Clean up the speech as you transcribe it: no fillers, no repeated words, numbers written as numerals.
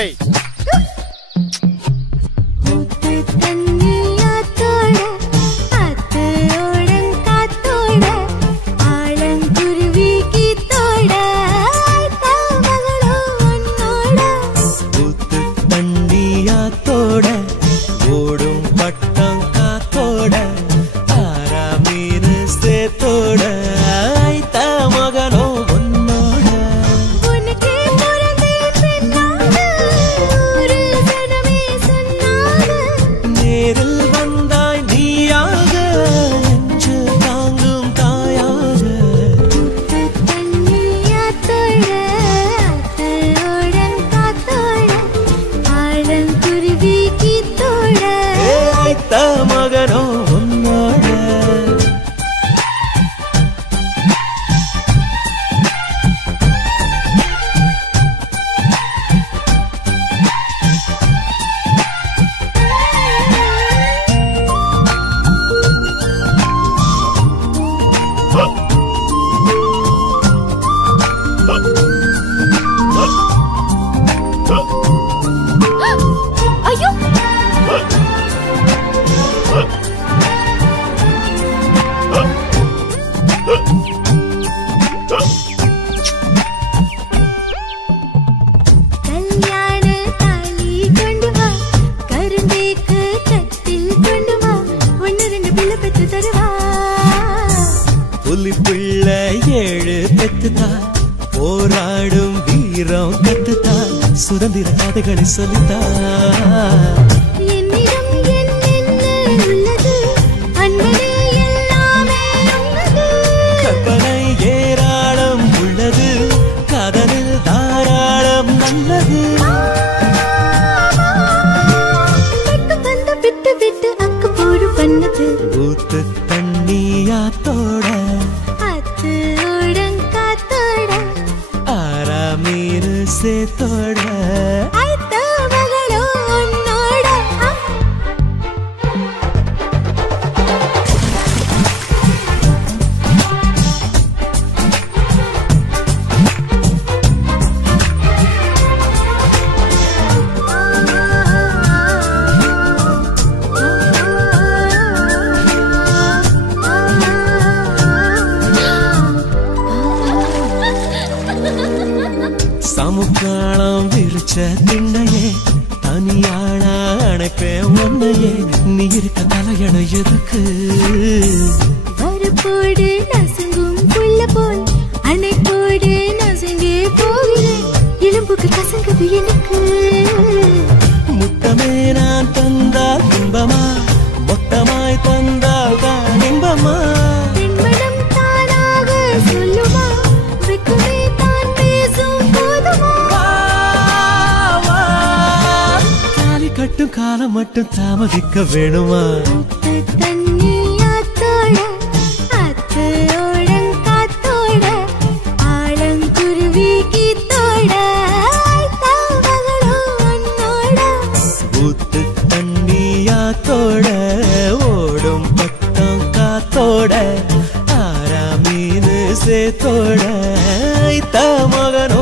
ஏய் மகனோ உன்னோட புலிப்புள்ள 7 பெத்துதான் போராடும் வீரம் கத்துதான் சுதந்திர கதைகளை சொல்லித்தான் கற்பனை ஏராளம் உள்ளது காதலில் தாராளம் நல்லது விட்டு விட்டு அக்கு போடு பண்ணது ஊத்து தண்ணியாத்தோட ஆறாமீரு சேத்தோட சமுக்காளம் விரிச்ச திண்ணையே தனியாள அணைப்பேன் உன்னையே நீ இருக்க தலையணை எதுக்கு வரப்போடு நசுங்கும் புள்ள போல் அணைப்போடு நசுங்கே போகிறேன் எலும்புக்கு கசங்குது எனக்கு முத்தமே நான் தந்தால் இன்பமா மொத்தமாய் தந்தால் தான் இன்பமா பெண்மனம் தானாக சொல்லுமா வெக்குமே தான் பேசும் போதுமா கட்டும் காலம் மட்டும் தாமதிக்க வேணுமா தண்ணியாத்தோட அத்தோடம் காத்தோட ஆழங்குருவி கீத்தோட உன்னோட ஊத்து தண்ணியாத்தோட ஓடும் பட்டம் காத்தோட ஆறாமீனு சேத்தோட மகனோ